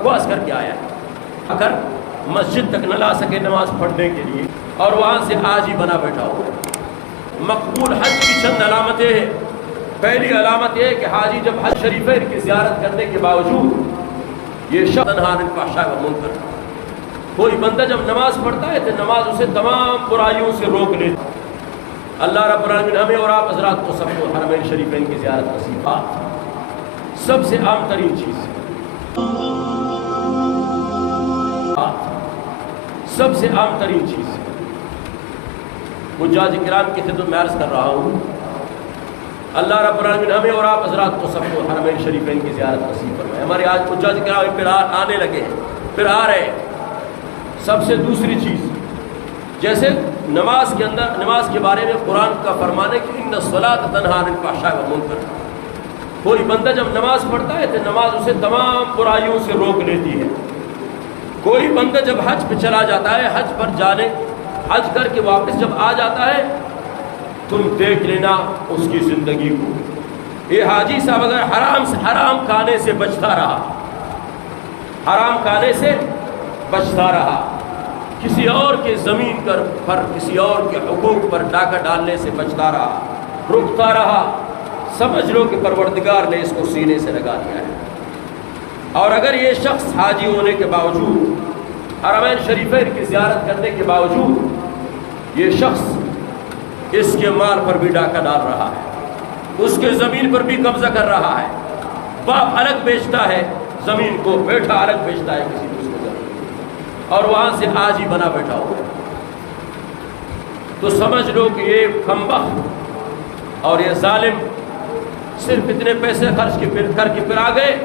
بکواس کر کے آیا ہے، اگر مسجد تک نہ لا سکے نماز پڑھنے کے لیے اور وہاں سے آج ہی بنا بیٹھا ہو۔ مقبول حج کی چند علامتیں ہیں۔ پہلی علامت یہ ہے کہ حاجی جب حج شریفین کی زیارت کرنے کے باوجود یہ شخص تنہا عن الفحشاء والمنکر، کوئی بندہ جب نماز پڑھتا ہے تو نماز اسے تمام برائیوں سے روک لیتی۔ اللہ رب العالمین ہمیں اور آپ حضرات کو سب کو حرمین شریفین کی زیارت نصیب فرمائے۔ سب سے عام ترین چیز، سب سے عام ترین چیز حجاج کرام کی خدمت میں عرض کر رہا ہوں، اللہ رب العالمین ہمیں اور آپ حضرات کو سب کو حرمین شریفین کی زیارت نصیب فرمائے۔ ہمارے آج حجاج کرام پھر آنے لگے ہیں، پھر آ رہے ہیں۔ سب سے دوسری چیز، جیسے نماز کے اندر، نماز کے بارے میں قرآن کا فرمان ہے کہ ان الصلاۃ تنہی عن الفحشاء والمنکر، کوئی بندہ جب نماز پڑھتا ہے تو نماز اسے تمام برائیوں سے روک لیتی ہے۔ کوئی بندہ جب حج پہ چلا جاتا ہے، حج پر جانے، حج کر کے واپس جب آ جاتا ہے، تم دیکھ لینا اس کی زندگی کو، یہ حاجی صاحب اگر حرام کھانے سے بچتا رہا، حرام کھانے سے بچتا رہا، کسی اور کے زمین پر کسی اور کے حقوق پر ڈاکہ ڈالنے سے بچتا رہا، رکتا رہا، سمجھ لو کہ پروردگار نے اس کو سینے سے لگا دیا ہے۔ اور اگر یہ شخص حاجی ہونے کے باوجود، حرمین شریفین کی زیارت کرنے کے باوجود، یہ شخص اس کے مال پر بھی ڈاکہ ڈال رہا ہے، اس کے زمین پر بھی قبضہ کر رہا ہے، باپ الگ بیچتا ہے زمین کو، بیٹا الگ بیچتا ہے کسی دوسرے زمین، اور وہاں سے حاجی بنا بیٹھا ہوا ہے، تو سمجھ لو کہ یہ کمبخت اور یہ ظالم صرف اتنے پیسے خرچ کر کے پھر آ گئے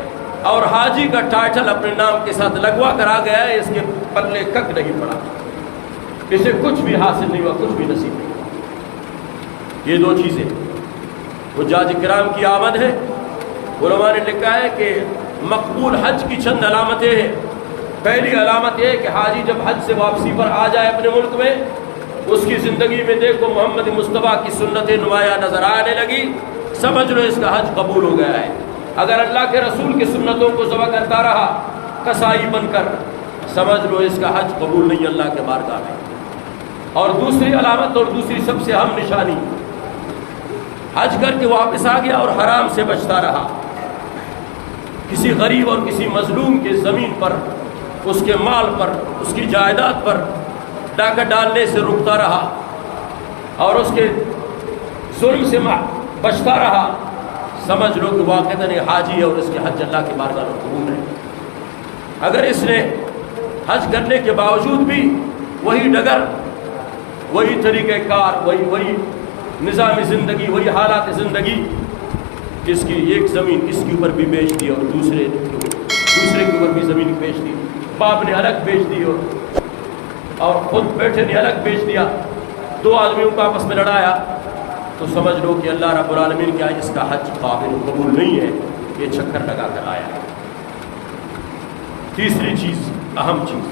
اور حاجی کا ٹائٹل اپنے نام کے ساتھ لگوا کر آ گیا ہے، اس کے پلے کک نہیں پڑا، اسے کچھ بھی حاصل نہیں ہوا، کچھ بھی نصیب نہیں ہوا۔ یہ دو چیزیں حجاج کرام کی آمد ہے۔ علماء نے لکھا ہے کہ مقبول حج کی چند علامتیں ہیں۔ پہلی علامت یہ ہے کہ حاجی جب حج سے واپسی پر آ جائے اپنے ملک میں، اس کی زندگی میں دیکھو محمد مصطفیٰ کی سنتیں نمایاں نظر آنے لگی، سمجھ لو اس کا حج قبول ہو گیا ہے۔ اگر اللہ کے رسول کی سنتوں کو ذبح کرتا رہا کسائی بن کر، سمجھ لو اس کا حج قبول نہیں اللہ کے بارگاہ میں۔ اور دوسری علامت اور دوسری سب سے اہم نشانی، حج کر کے واپس آ گیا اور حرام سے بچتا رہا، کسی غریب اور کسی مظلوم کے زمین پر، اس کے مال پر، اس کی جائیداد پر ڈاکہ ڈالنے سے رکتا رہا اور اس کے ظلم سے بچتا رہا، سمجھ لو کہ واقعتاً یہ حاجی ہے اور اس کے حج اللہ کے بارگاہ میں قبول ہے۔ اگر اس نے حج کرنے کے باوجود بھی وہی ڈگر، وہی طریقہ کار، وہی نظام زندگی، وہی حالات زندگی، اس کی ایک زمین اس کے اوپر بھی بیچ دی اور دوسرے کے اوپر بھی زمین بیچ دی، باپ نے الگ بیچ دی اور خود بیٹے نے الگ بیچ دیا، دو آدمیوں کو آپس میں لڑایا، تو سمجھ لو کہ اللہ رب العالمین کیا اس کا حج قابل قبول نہیں ہے، یہ چکر لگا کر آیا ہے۔ تیسری چیز، اہم چیز،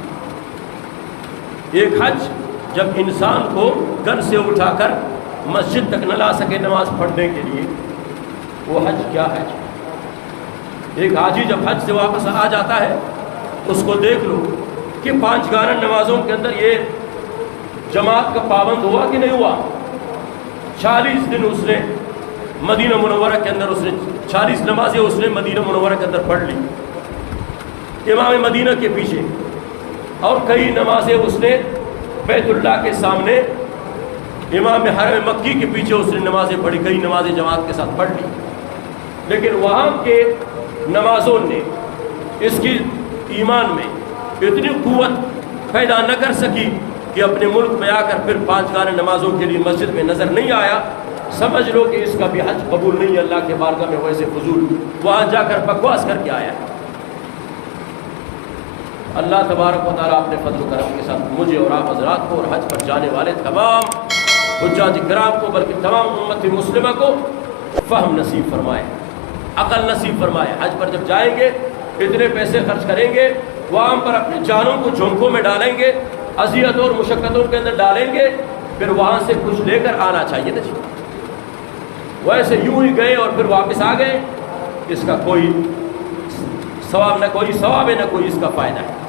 ایک حج جب انسان کو گھر سے اٹھا کر مسجد تک نہ لا سکے نماز پڑھنے کے لیے، وہ حج کیا ہے؟ ایک حاجی جب حج سے واپس آ جاتا ہے، اس کو دیکھ لو کہ 5 گانن نمازوں کے اندر یہ جماعت کا پابند ہوا کہ نہیں ہوا۔ 40 دن اس نے مدینہ منورہ کے اندر، اس نے 40 نمازیں اس نے مدینہ منورہ کے اندر پڑھ لی امام مدینہ کے پیچھے، اور کئی نمازیں اس نے بیت اللہ کے سامنے امام حرم مکی کے پیچھے اس نے نمازیں پڑھی، کئی نمازیں جماعت کے ساتھ پڑھ لی، لیکن وہاں کے نمازوں نے اس کی ایمان میں اتنی قوت پیدا نہ کر سکی کہ اپنے ملک میں آ کر پھر 5 گانے نمازوں کے لیے مسجد میں نظر نہیں آیا، سمجھ لو کہ اس کا بھی حج قبول نہیں ہے اللہ کے بارگاہ میں، ویسے فضول وہاں جا کر بکواس کر کے آیا ہے۔ اللہ تبارک و تعالیٰ اپنے فضل و کرم کے ساتھ مجھے اور آپ حضرات کو اور حج پر جانے والے تمام حجاج کرام کو، بلکہ تمام امت مسلمہ کو فہم نصیب فرمائے، عقل نصیب فرمائے۔ حج پر جب جائیں گے، اتنے پیسے خرچ کریں گے، وہاں پر اپنی جانوں کو جھونکوں میں ڈالیں گے، اذیتوں اور مشقتوں کے اندر ڈالیں گے، پھر وہاں سے کچھ لے کر آنا چاہیے نا جی۔ ویسے یوں ہی گئے اور پھر واپس آ گئے، اس کا کوئی ثواب نہ کوئی ثواب ہے نہ کوئی اس کا فائدہ ہے.